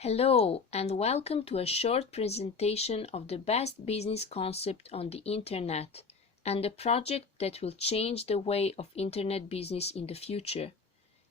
Hello and welcome to a short presentation of the best business concept on the internet and the project that will change the way of internet business in the future.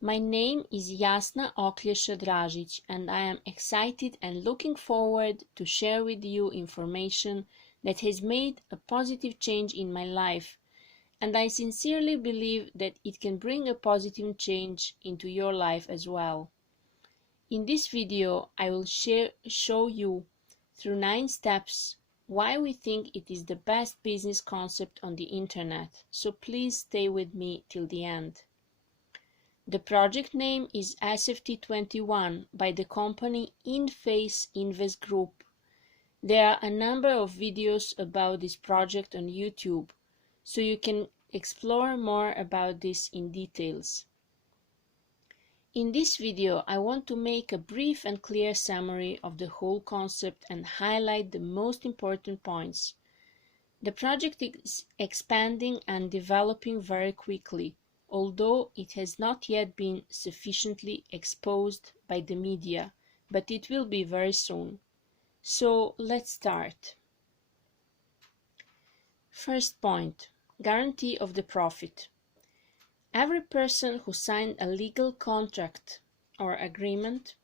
My name is Jasna Oklješa-Dražić and I am excited and looking forward to share with you information that has made a positive change in my life, and I sincerely believe that it can bring a positive change into your life as well. In this video, I will show you through 9 steps why we think it is the best business concept on the internet, so please stay with me till the end. The project name is SFT21 by the company InFace Invest Group. There are a number of videos about this project on YouTube, so you can explore more about this in details. In this video, I want to make a brief and clear summary of the whole concept and highlight the most important points. The project is expanding and developing very quickly, although it has not yet been sufficiently exposed by the media, but it will be very soon. So let's start. First point, guarantee of the profit. Every person who signed a legal contract or agreement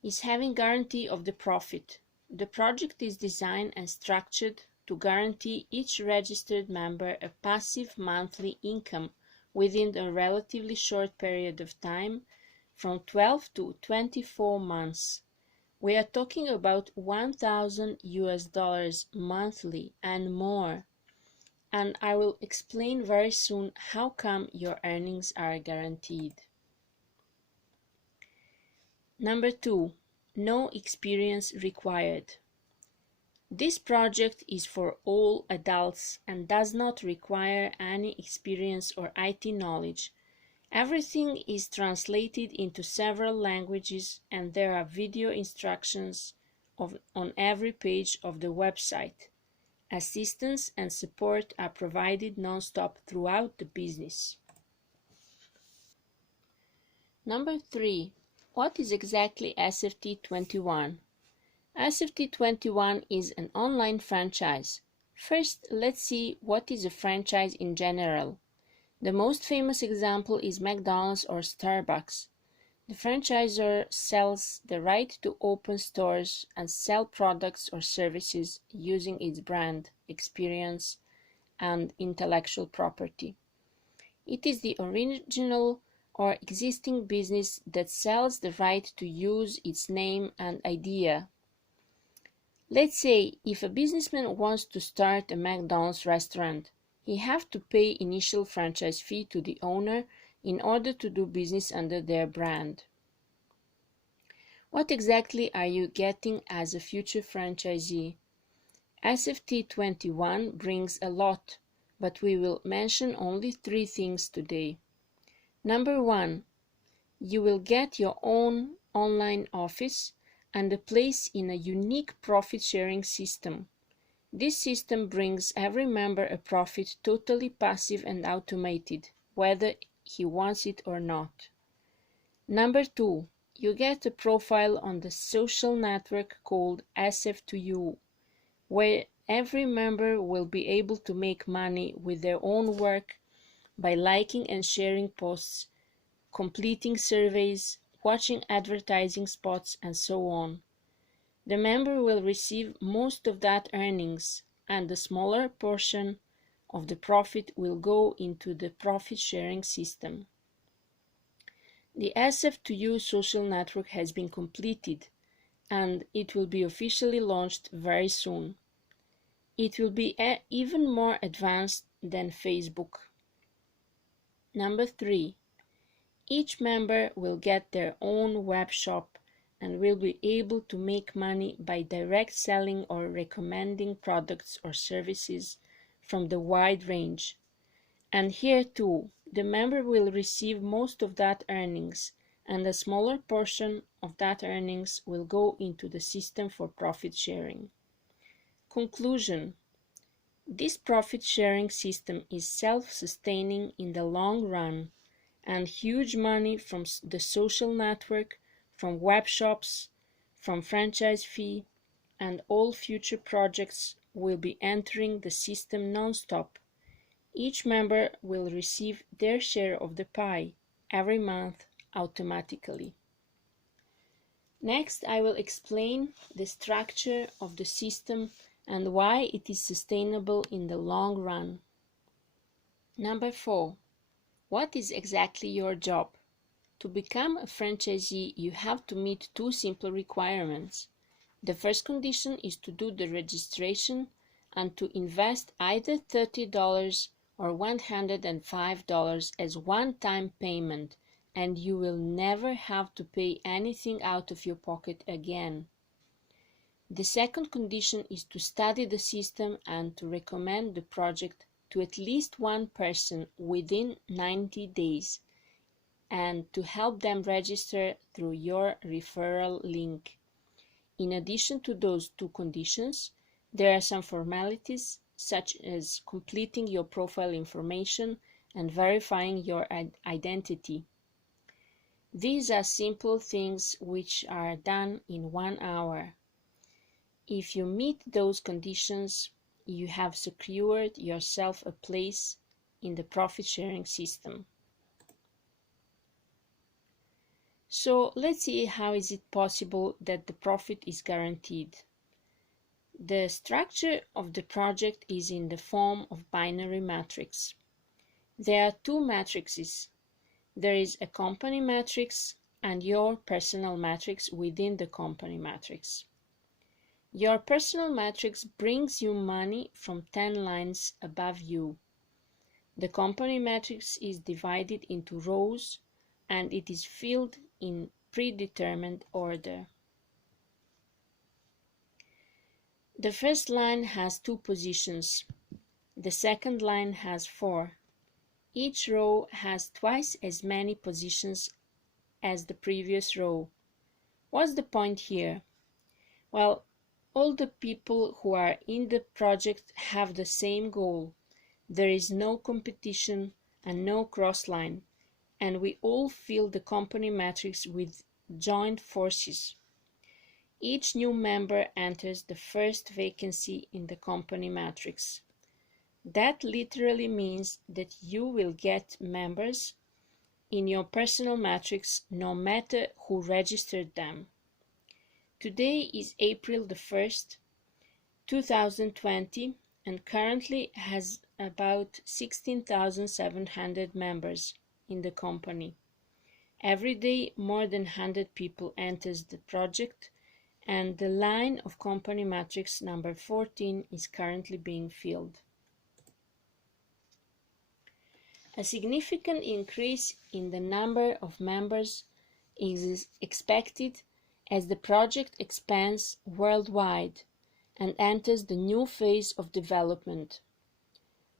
is having guarantee of the profit. The project is designed and structured to guarantee each registered member a passive monthly income within a relatively short period of time, from 12 to 24 months. We are talking about $1,000 monthly and more. And I will explain very soon how come your earnings are guaranteed. Number 2, no experience required. This project is for all adults and does not require any experience or IT knowledge. Everything is translated into several languages and there are video instructions on every page of the website. Assistance and support are provided non-stop throughout the business. Number 3. What is exactly SFT21? SFT21 is an online franchise. First, let's see what is a franchise in general. The most famous example is McDonald's or Starbucks. The franchisor sells the right to open stores and sell products or services using its brand, experience, and intellectual property. It is the original or existing business that sells the right to use its name and idea. Let's say if a businessman wants to start a McDonald's restaurant, he has to pay initial franchise fee to the owner in order to do business under their brand. What exactly are you getting as a future franchisee? SFT21 brings a lot, but we will mention only 3 things today. Number 1, you will get your own online office and a place in a unique profit-sharing system. This system brings every member a profit totally passive and automated, whether he wants it or not. Number 2, you get a profile on the social network called SF2U, where every member will be able to make money with their own work by liking and sharing posts, completing surveys, watching advertising spots, and so on. The member will receive most of that earnings, and the smaller portion of the profit will go into the profit-sharing system. The SF2U social network has been completed, and it will be officially launched very soon. It will be even more advanced than Facebook. Number 3, each member will get their own web shop and will be able to make money by direct selling or recommending products or services from the wide range. And here too, the member will receive most of that earnings, and a smaller portion of that earnings will go into the system for profit sharing. Conclusion: this profit sharing system is self-sustaining in the long run, and huge money from the social network, from web shops, from franchise fee, and all future projects will be entering the system non-stop. Each member will receive their share of the pie every month automatically. Next, I will explain the structure of the system and why it is sustainable in the long run. Number 4. What is exactly your job? To become a franchisee, you have to meet two simple requirements. The first condition is to do the registration and to invest either $30 or $105 as one-time payment, and you will never have to pay anything out of your pocket again. The second condition is to study the system and to recommend the project to at least one person within 90 days and to help them register through your referral link. In addition to those two conditions, there are some formalities such as completing your profile information and verifying your identity. These are simple things which are done in 1 hour. If you meet those conditions, you have secured yourself a place in the profit-sharing system. So let's see how is it possible that the profit is guaranteed. The structure of the project is in the form of binary matrix. There are two matrices. There is a company matrix and your personal matrix within the company matrix. Your personal matrix brings you money from 10 lines above you. The company matrix is divided into rows and it is filled in predetermined order. The first line has 2 positions. The second line has 4. Each row has twice as many positions as the previous row. What's the point here? Well, all the people who are in the project have the same goal. There is no competition and no cross line, and we all fill the company matrix with joint forces. Each new member enters the first vacancy in the company matrix. That literally means that you will get members in your personal matrix no matter who registered them. Today is April the 1st, 2020, and currently has about 16,700 members in the company. Every day more than 100 people enters the project, and the line of company matrix number 14 is currently being filled. A significant increase in the number of members is expected as the project expands worldwide and enters the new phase of development.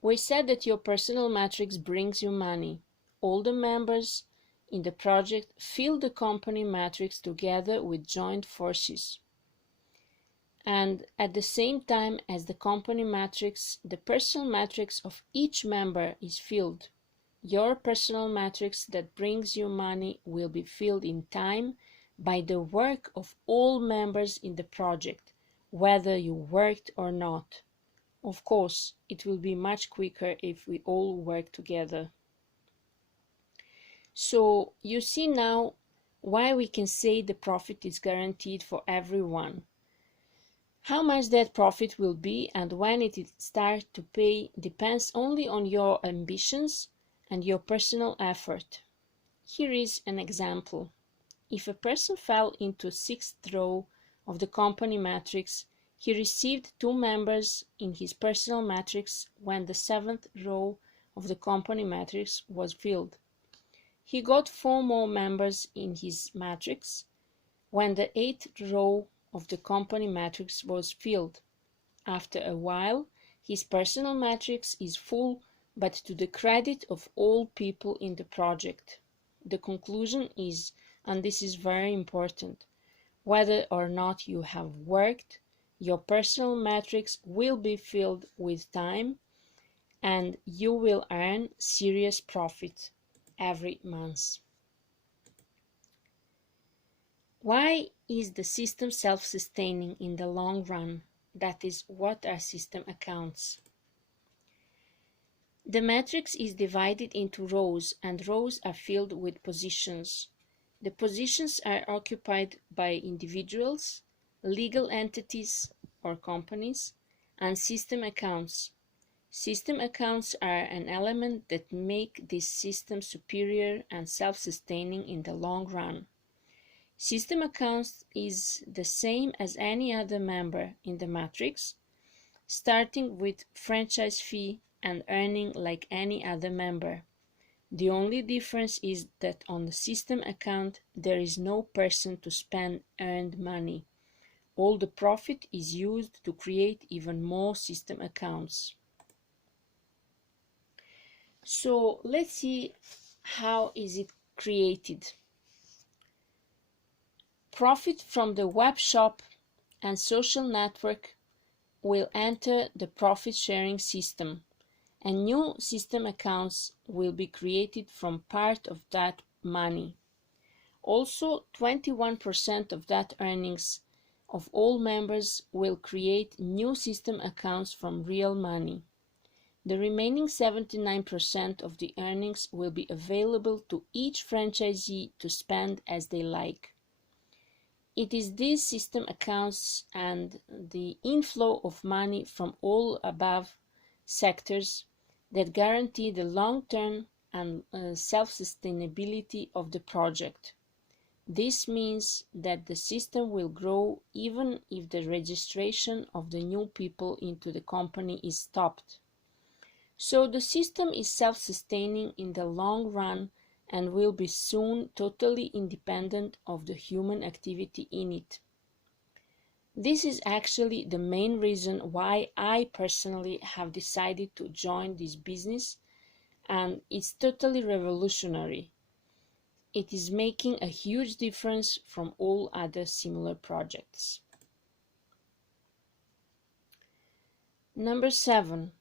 We said that your personal matrix brings you money. All the members in the project fill the company matrix together with joint forces. And at the same time as the company matrix, the personal matrix of each member is filled. Your personal matrix that brings you money will be filled in time by the work of all members in the project, whether you worked or not. Of course, it will be much quicker if we all work together. So you see now why we can say the profit is guaranteed for everyone. How much that profit will be and when it starts to pay depends only on your ambitions and your personal effort. Here is an example. If a person fell into 6th row of the company matrix, he received 2 members in his personal matrix when the 7th row of the company matrix was filled. He got 4 more members in his matrix when the 8th row of the company matrix was filled. After a while, his personal matrix is full, but to the credit of all people in the project. The conclusion is, and this is very important, whether or not you have worked, your personal matrix will be filled with time and you will earn serious profit every month. Why is the system self-sustaining in the long run? That is what our system accounts. The matrix is divided into rows, and rows are filled with positions. The positions are occupied by individuals, legal entities or companies, and system accounts. System accounts are an element that make this system superior and self-sustaining in the long run. System accounts is the same as any other member in the matrix, starting with franchise fee and earning like any other member. The only difference is that on the system account there is no person to spend earned money. All the profit is used to create even more system accounts. So let's see how is it created. Profit from the web shop and social network will enter the profit sharing system, and new system accounts will be created from part of that money. Also, 21% of that earnings of all members will create new system accounts from real money. The remaining 79% of the earnings will be available to each franchisee to spend as they like. It is these system accounts and the inflow of money from all above sectors that guarantee the long-term and self-sustainability of the project. This means that the system will grow even if the registration of the new people into the company is stopped. So the system is self-sustaining in the long run and will be soon totally independent of the human activity in it. This is actually the main reason why I personally have decided to join this business, and it's totally revolutionary. It is making a huge difference from all other similar projects. Number 7.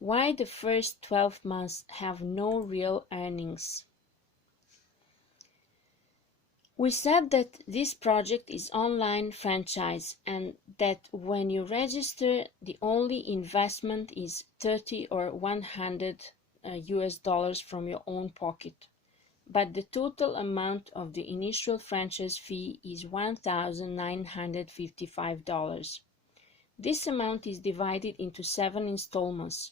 Why the first 12 months have no real earnings? We said that this project is online franchise and that when you register, the only investment is 30 or 100 US dollars from your own pocket. But the total amount of the initial franchise fee is $1,955. This amount is divided into 7 installments.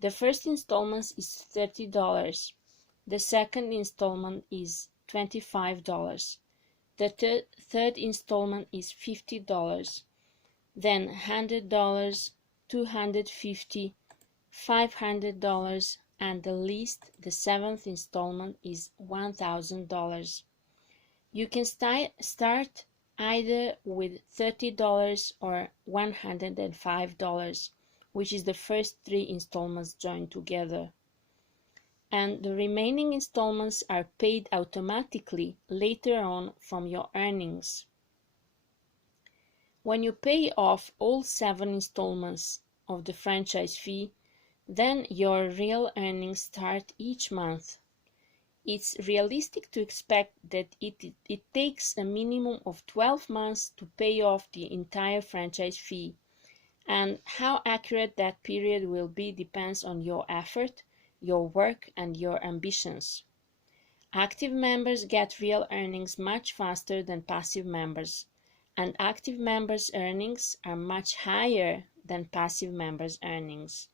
The first installment is $30. The second installment is $25. The third installment is $50. Then $100, $250, $500, and the least, the 7th installment, is $1,000. You can start either with $30 or $105, which is the first 3 installments joined together. And the remaining installments are paid automatically later on from your earnings. When you pay off all 7 installments of the franchise fee, then your real earnings start each month. It's realistic to expect that it takes a minimum of 12 months to pay off the entire franchise fee, and how accurate that period will be depends on your effort, your work, and your ambitions. Active members get real earnings much faster than passive members, and active members' earnings are much higher than passive members' earnings.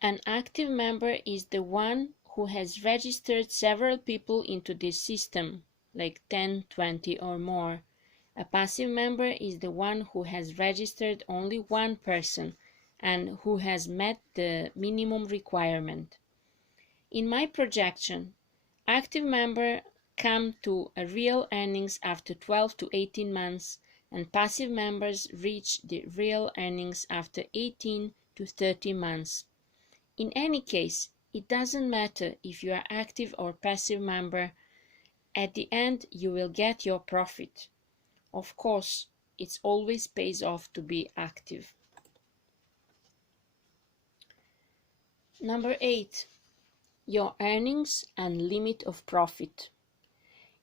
An active member is the one who has registered several people into this system, like 10, 20 or more. A passive member is the one who has registered only one person and who has met the minimum requirement. In my projection, active members come to a real earnings after 12 to 18 months, and passive members reach the real earnings after 18 to 30 months. In any case, it doesn't matter if you are active or passive member. At the end, you will get your profit. Of course, it always pays off to be active. Number 8. Your earnings and limit of profit.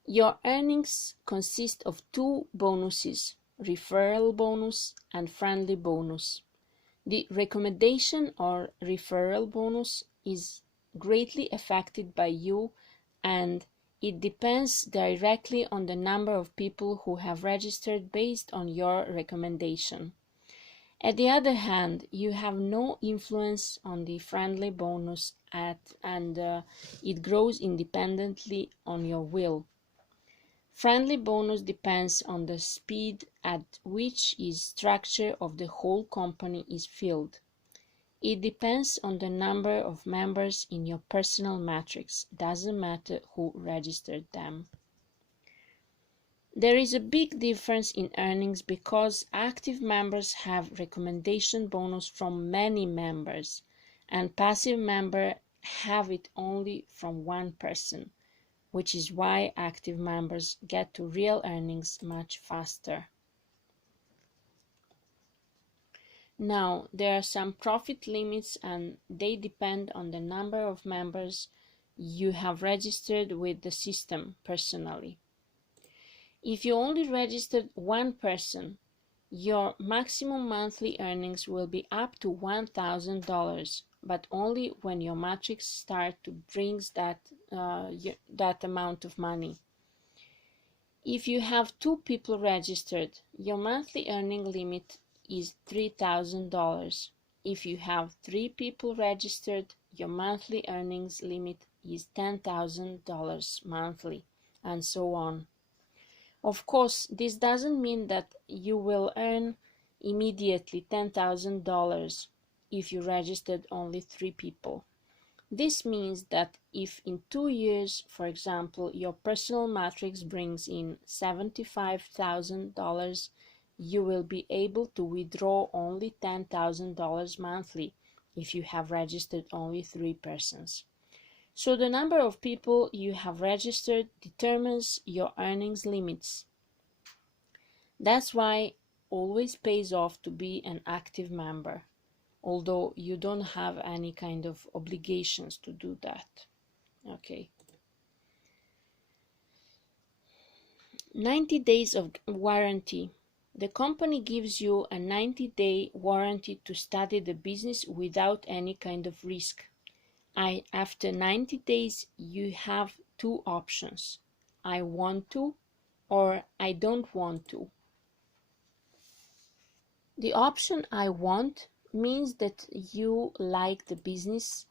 Your earnings consist of 2 bonuses. referral bonus, and friendly bonus. The recommendation or referral bonus is greatly affected by you, and it depends directly on the number of people who have registered based on your recommendation. At the other hand, you have no influence on the friendly bonus and it grows independently on your will. Friendly bonus depends on the speed at which the structure of the whole company is filled. It depends on the number of members in your personal matrix. Doesn't matter who registered them. There is a big difference in earnings because active members have recommendation bonus from many members, and passive members have it only from one person, which is why active members get to real earnings much faster. Now, there are some profit limits and they depend on the number of members you have registered with the system personally. If you only registered one person, your maximum monthly earnings will be up to $1,000, but only when your matrix starts to bring that amount of money. If you have 2 people registered, your monthly earning limit is $3,000. If you have 3 people registered, your monthly earnings limit is $10,000 monthly, and so on. Of course, this doesn't mean that you will earn immediately $10,000 if you registered only 3 people. This means that if in 2 years, for example, your personal matrix brings in $75,000, you will be able to withdraw only $10,000 monthly if you have registered only 3 persons. So the number of people you have registered determines your earnings limits. That's why it always pays off to be an active member, although you don't have any kind of obligations to do that. Okay. 90 days of warranty. The company gives you a 90-day warranty to study the business without any kind of risk. After 90 days, you have 2 options. I want to or I don't want to. The option I want means that you like the business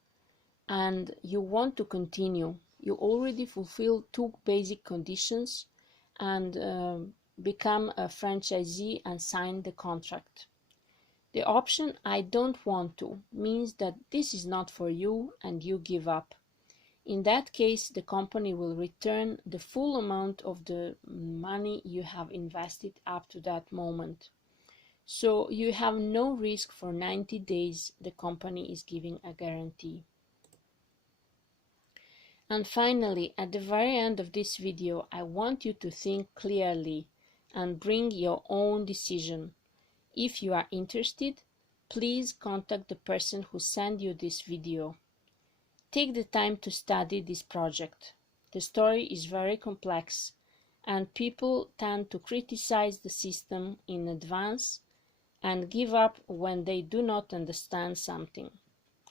and you want to continue. You already fulfill 2 basic conditions and become a franchisee and sign the contract. The option I don't want to means that this is not for you and you give up. In that case, the company will return the full amount of the money you have invested up to that moment. So you have no risk for 90 days. The company is giving a guarantee. And finally, at the very end of this video, I want you to think clearly and bring your own decision. If you are interested, please contact the person who sent you this video. Take the time to study this project. The story is very complex, and people tend to criticize the system in advance and give up when they do not understand something.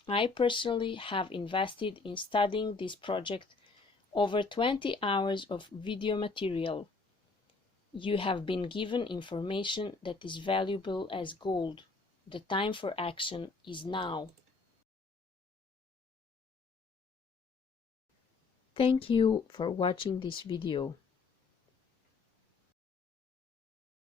I personally have invested in studying this project over 20 hours of video material. You have been given information that is valuable as gold. The time for action is now. Thank you for watching this video.